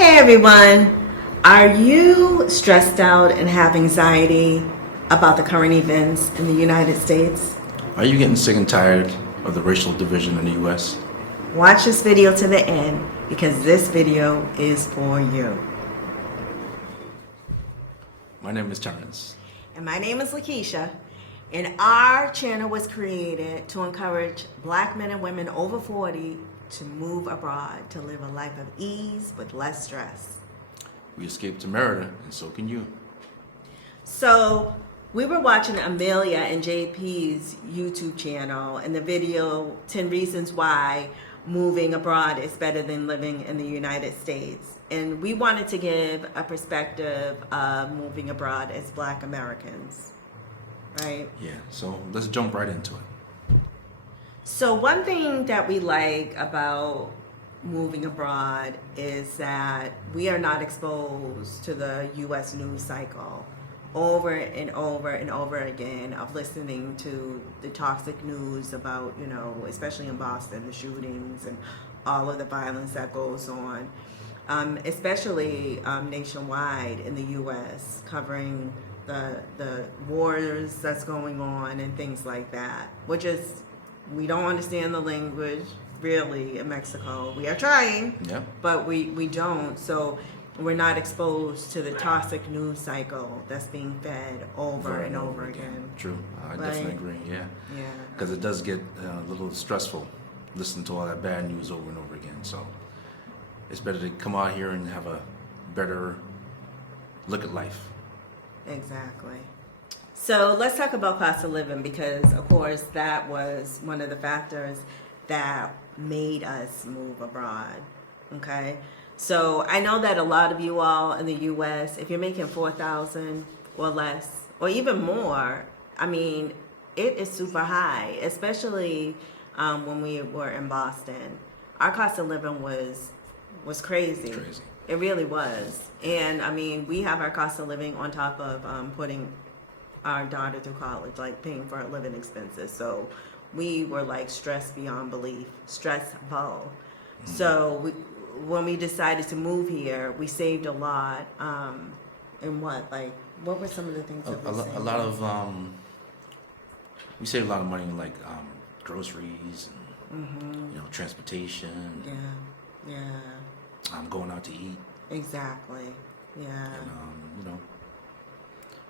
Hey everyone, are you stressed out and have anxiety about the current events in the United States? Are you getting sick and tired of the racial division in the U.S.? Watch this video to the end because this video is for you. My name is Terrence. And my name is Lakeisha, and our channel was created to encourage black men and women over 40 to move abroad to live a life of ease with less stress. We escaped to Merida, and so can you. So we were watching Amelia and JP's YouTube channel and the video 10 Reasons Why Moving Abroad is Better Than Living in the United States. And we wanted to give a perspective of moving abroad as Black Americans, right? Yeah, so let's jump right into it. So one thing that we like about moving abroad is that we are not exposed to the U.S. news cycle over and over and over again of listening to the toxic news about, especially in Boston, the shootings and all of the violence that goes on, especially nationwide in the U.S., covering the wars that's going on and things like that. We don't understand the language really in Mexico. We are trying, Yeah. but we don't. So we're not exposed to the toxic news cycle that's being fed over and over again. True. I Right. definitely agree, yeah. Yeah. Because it does get a little stressful listening to all that bad news over and over again. So it's better to come out here and have a better look at life. Exactly. So let's talk about cost of living because, of course, that was one of the factors that made us move abroad. Okay. So I know that a lot of you all in the U.S., if you're making $4,000 or less, or even more, I mean, it is super high, especially when we were in Boston. Our cost of living was crazy. It's crazy. It really was. And I mean, we have our cost of living on top of putting our daughter through college, like paying for our living expenses. So we were like stressed beyond belief, stressful. Mm-hmm. So when we decided to move here, we saved a lot. And what were some of the things that we saved? A lot of we save a lot of money in like groceries and Mm-hmm. transportation. Yeah. Going out to eat. Exactly. Yeah. And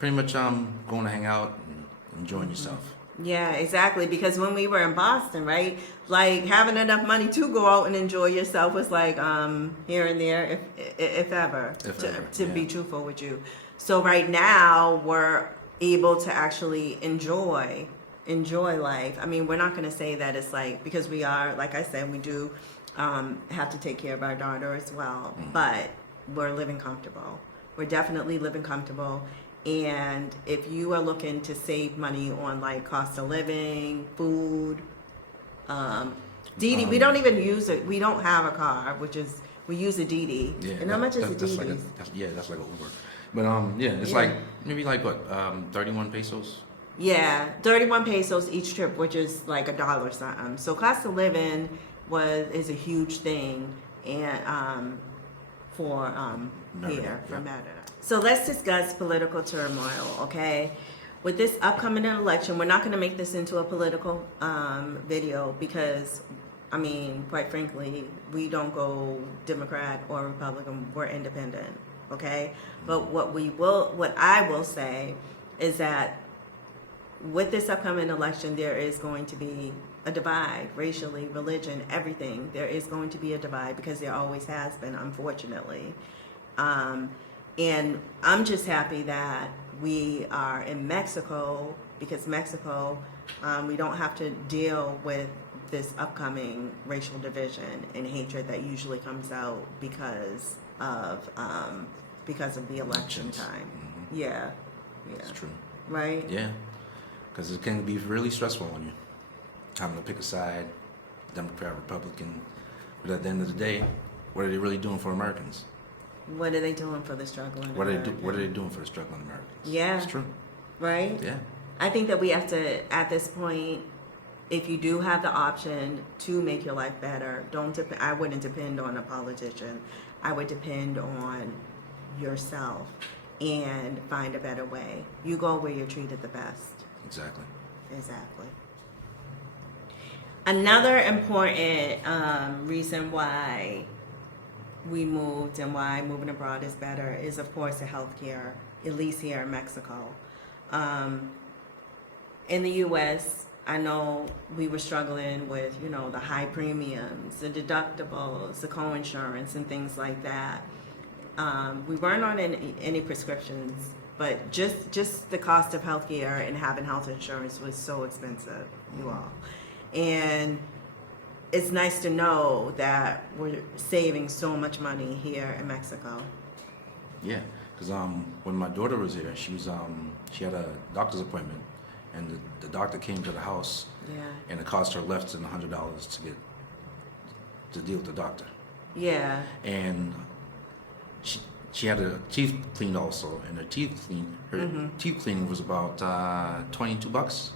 pretty much going to hang out and enjoying yourself. Yeah, exactly. Because when we were in Boston, right, like having enough money to go out and enjoy yourself was like here and there, if ever, to be truthful with you. So right now we're able to actually enjoy life. I mean, we're not going to say that it's like, because we are, like I said, we do have to take care of our daughter as well, but we're living comfortable. We're definitely living comfortable. And if you are looking to save money on like cost of living, food, Didi, we don't even use it. We don't have a car, we use a Didi. Yeah, and how much is a Didi? That's like an Uber. But it's like maybe like what 31 pesos. Yeah, 31 pesos each trip, which is like $1 something. So cost of living is a huge thing, and for here for Merida. So let's discuss political turmoil, okay? With this upcoming election, we're not going to make this into a political video because, I mean, quite frankly, we don't go Democrat or Republican. We're independent, okay? But what I will say is that with this upcoming election, there is going to be a divide, racially, religion, everything. There is going to be a divide because there always has been, unfortunately. And I'm just happy that we are in Mexico because Mexico, we don't have to deal with this upcoming racial division and hatred that usually comes out because of the election time. Mm-hmm. Yeah. That's true. Right? Yeah, because it can be really stressful on you having to pick a side, Democrat, Republican. But at the end of the day, what are they really doing for Americans? What are they doing for the struggling Americans? What are they doing for the struggling Americans? Yeah. It's true. Right? Yeah. I think that we have to, at this point, if you do have the option to make your life better, I wouldn't depend on a politician. I would depend on yourself and find a better way. You go where you're treated the best. Exactly. Exactly. Another important reason why we moved and why moving abroad is better is, of course, the healthcare, at least here in Mexico. In the U.S., I know we were struggling with, the high premiums, the deductibles, the co-insurance, and things like that. We weren't on any prescriptions, but just the cost of healthcare and having health insurance was so expensive, you all. And it's nice to know that we're saving so much money here in Mexico. Yeah, because when my daughter was here, she had a doctor's appointment, and the doctor came to the house, and it cost her less than $100 to deal with the doctor. Yeah. And she had her teeth cleaned also, and her teeth cleaning was about $22.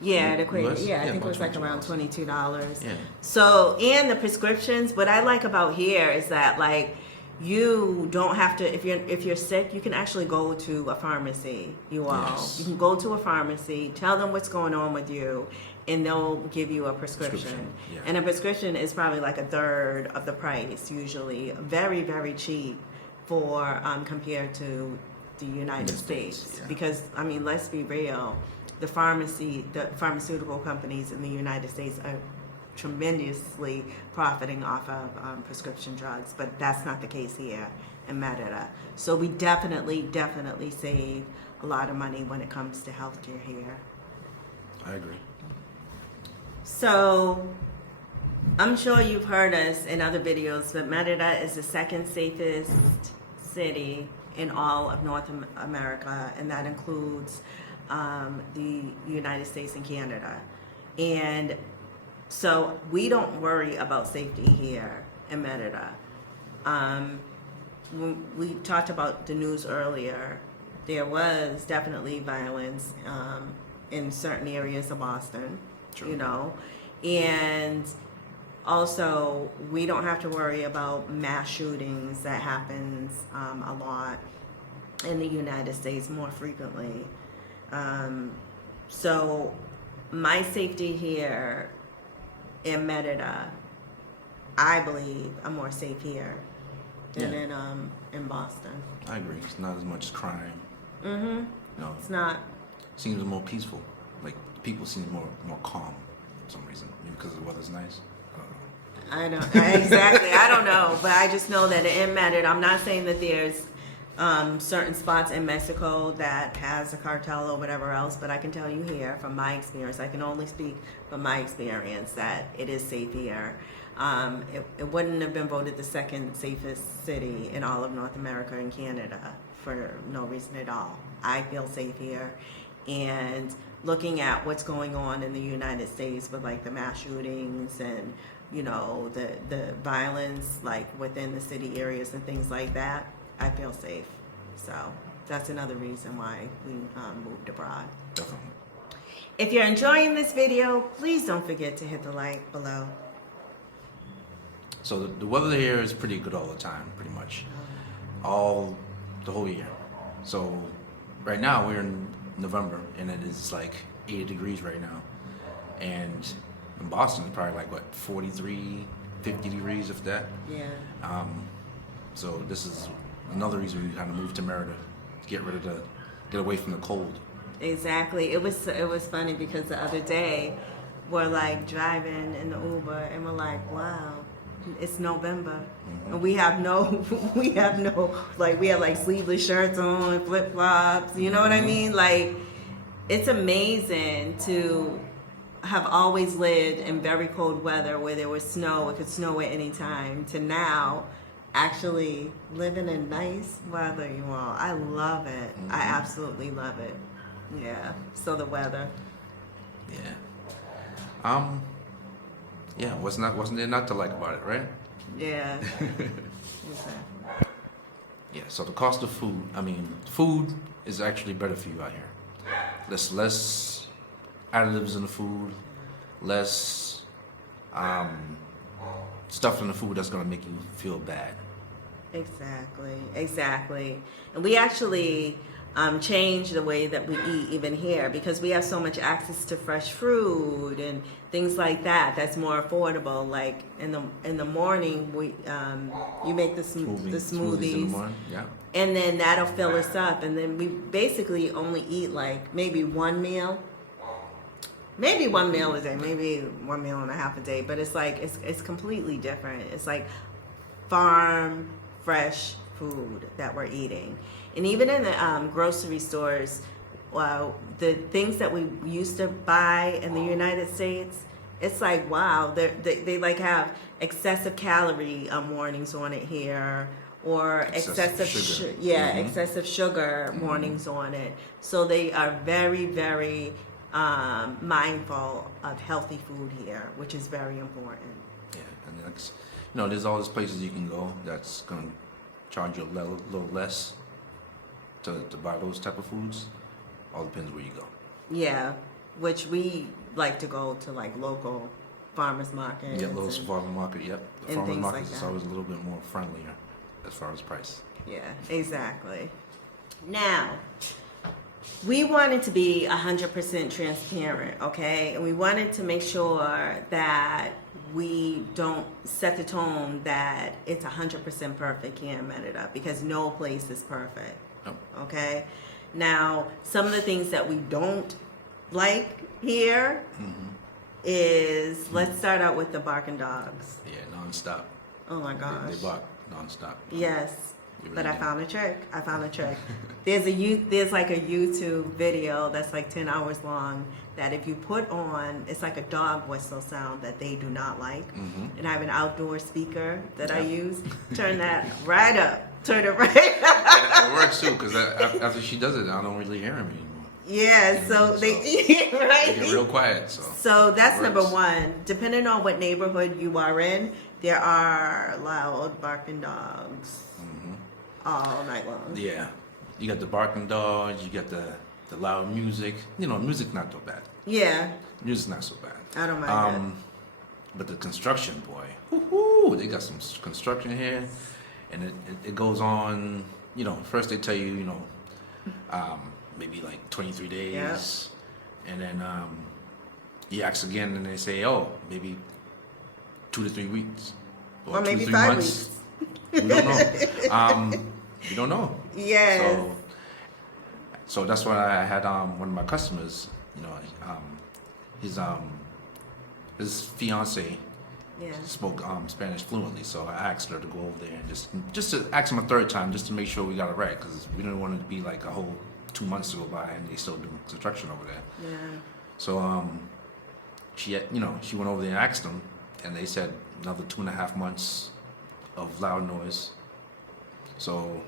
Yeah, it equated. US? Yeah, I think it about was like around $22. Yeah. So, and the prescriptions. What I like about here is that, like, you don't have to. If you're sick, you can actually go to a pharmacy. You can go to a pharmacy, tell them what's going on with you, and they'll give you a prescription. Yeah. And a prescription is probably like a third of the price usually. Very, very cheap for compared to the United States. Yeah. Because I mean, let's be real. The pharmaceutical companies in the United States are tremendously profiting off of prescription drugs, but that's not the case here in Merida. So we definitely save a lot of money when it comes to healthcare here. I agree. So I'm sure you've heard us in other videos, but Merida is the second safest city in all of North America, and that includes the United States and Canada. And so we don't worry about safety here in Merida. When we talked about the news earlier, there was definitely violence in certain areas of Boston, True. And also we don't have to worry about mass shootings that happens a lot in the United States more frequently. So my safety here in Merida, I believe I'm more safe here than in Boston. I agree. It's not as much crime. It's not. Seems more peaceful. Like people seem more calm for some reason. Maybe because the weather's nice. I don't exactly. I don't know, but I just know that in Merida, I'm not saying that there's certain spots in Mexico that has a cartel or whatever else, but I can tell you here from my experience, I can only speak from my experience that it is safe here. It wouldn't have been voted the second safest city in all of North America and Canada for no reason at all. I feel safe here, and looking at what's going on in the United States with like the mass shootings and the violence like within the city areas and things like that, I feel safe. So that's another reason why we moved abroad. Definitely. If you're enjoying this video, please don't forget to hit the like below. So the weather here is pretty good all the time, pretty much. The whole year. So right now we're in November and it is like 80 degrees right now. And in Boston it's probably like 43, 50 degrees if that. Yeah. So this is another reason we kind of moved to Merida, to get away from the cold. Exactly. It was funny because the other day we're like driving in the Uber and we're like, wow, it's November. And we have no like, we have like sleeveless shirts on, flip flops, you know what I mean? Like, it's amazing to have always lived in very cold weather where there was snow, it could snow at any time, to now actually living in nice weather, you all. I love it. I absolutely love it. Yeah. So the weather. Yeah. Yeah. Wasn't there not to like about it, right? Yeah. Yeah. So the cost of food. I mean, food is actually better for you out here. There's less additives in the food. less stuff in the food that's gonna make you feel bad. Exactly. And we actually change the way that we eat even here because we have so much access to fresh fruit and things like that. That's more affordable. Like in the morning, we you make the smoothies in the morning. Yeah. and then that'll fill us up. And then we basically only eat like maybe one meal. Maybe one meal a day, maybe 1 meal and a half a day, but it's like it's completely different. It's like farm fresh food that we're eating. And even in the grocery stores, well, the things that we used to buy in the United States, it's like, wow, they like have excessive calorie warnings on it here, or excessive sugar. excessive sugar warnings on it. So they are very, very mindful of healthy food here, which is very important. Yeah, and that's, there's all these places you can go that's gonna charge you a little less to buy those type of foods. All depends where you go. Yeah, which we like to go to like local farmers markets. Yeah, local farmer market. Yep, the and farmers things markets like is that. always a little bit more friendlier as far as price. Yeah, exactly. Now, we wanted to be 100% transparent, okay? And we wanted to make sure that we don't set the tone that it's 100% perfect here in Merida, because no place is perfect, Nope. okay? Now, some of the things that we don't like here is, let's start out with the barking dogs. Yeah, nonstop. Oh my gosh. They bark nonstop. Yes, You but really I do. found a trick. There's like a YouTube video that's like 10 hours long that if you put on, it's like a dog whistle sound that they do not like. And I have an outdoor speaker that I Yeah. use. Turn that right up. Turn it right up. It works too, because after she does it, I don't really hear him anymore. Yeah, so they right. They get real quiet. So that's it number works. one. Depending on what neighborhood you are in, there are loud barking dogs all night long. Yeah, you got the barking dogs. You got the loud music. Music not so bad. Yeah, Music's not so bad. I don't mind it. But the construction, boy, woo-hoo, they got some construction here, and it goes on. First they tell you, maybe like 23 days, and then you ask again, and they say, oh, maybe 2 to 3 weeks, Or 2 maybe to 3 5 months. weeks. We don't know. We don't know. Yes. So that's why I had one of my customers. His fiance Yeah. spoke Spanish fluently, so I asked her to go over there and just to ask him a third time, just to make sure we got it right, because we didn't want it to be like a whole 2 months to go by and they still doing construction over there. Yeah. So she went over there and asked them, and they said another 2.5 months of loud noise. So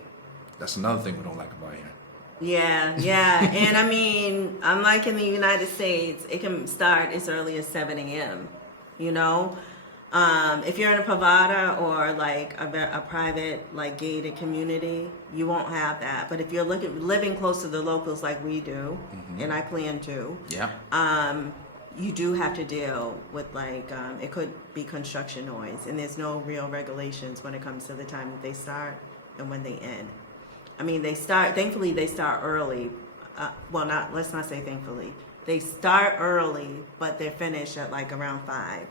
that's another thing we don't like about here. Yeah. And I mean, unlike in the United States, it can start as early as 7 a.m. If you're in a Pravada or like a private, like gated community, you won't have that. But if you're living close to the locals like we do, and I plan to, Yeah. you do have to deal with like it could be construction noise, and there's no real regulations when it comes to the time that they start and when they end. I mean, thankfully they start early. Let's not say thankfully. They start early, but they're finished at like around 5.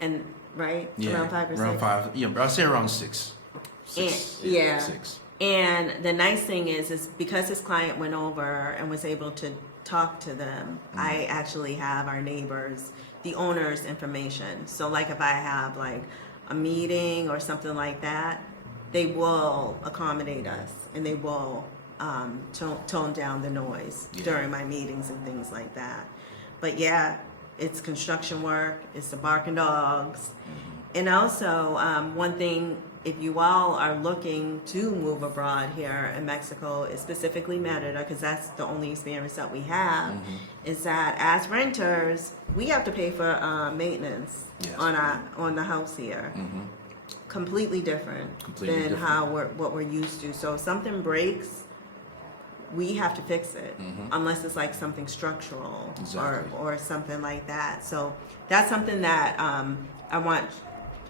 And right? Yeah. Around 5 or 6. Around 5. Yeah, I'll say around 6. Yeah. 6. And the nice thing is because this client went over and was able to talk to them, I actually have our neighbors, the owner's information. So like if I have like a meeting or something like that, they will accommodate us and they will tone down the noise during my meetings and things like that. But yeah, it's construction work, it's the barking dogs. And also, one thing, if you all are looking to move abroad here in Mexico, is specifically Merida, because that's the only experience that we have, is that as renters, we have to pay for maintenance on the house here. Completely different than what we're used to. So if something breaks, we have to fix it unless it's like something structural Exactly. or something like that. So that's something that I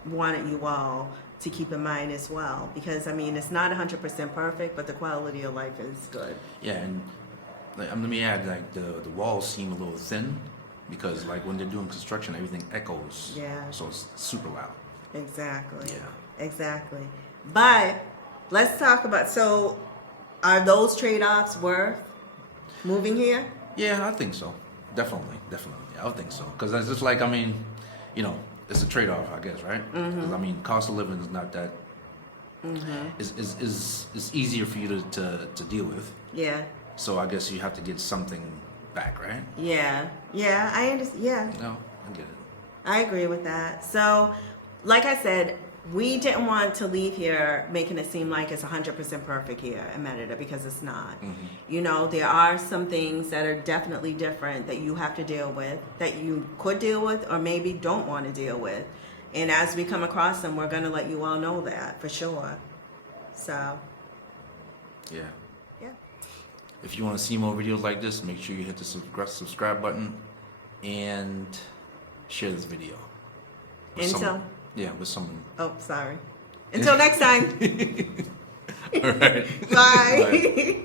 wanted you all to keep in mind as well, because I mean it's not 100% perfect, but the quality of life is good. Yeah, and like, let me add, like the walls seem a little thin because like when they're doing construction, everything echoes. Yeah. So it's super loud. Exactly. Yeah. Exactly. But let's talk about, so are those trade-offs worth moving here? Yeah, I think so. Definitely. I would think so. Because it's just like, I mean, you know, it's a trade-off, I guess, right? 'Cause, I mean, cost of living is not that. Is easier for you to deal with. Yeah. So I guess you have to get something back, right? Yeah. Yeah. I understand. Yeah. No, I get it. I agree with that. So, like I said, we didn't want to leave here making it seem like it's 100% perfect here in Merida, because it's not. You know, there are some things that are definitely different that you have to deal with, that you could deal with or maybe don't want to deal with. And as we come across them, we're going to let you all know that for sure. So, Yeah. yeah. If you want to see more videos like this, make sure you hit the subscribe button and share this video. With someone. Yeah, with someone. Oh, sorry. Until next time. All right. Bye.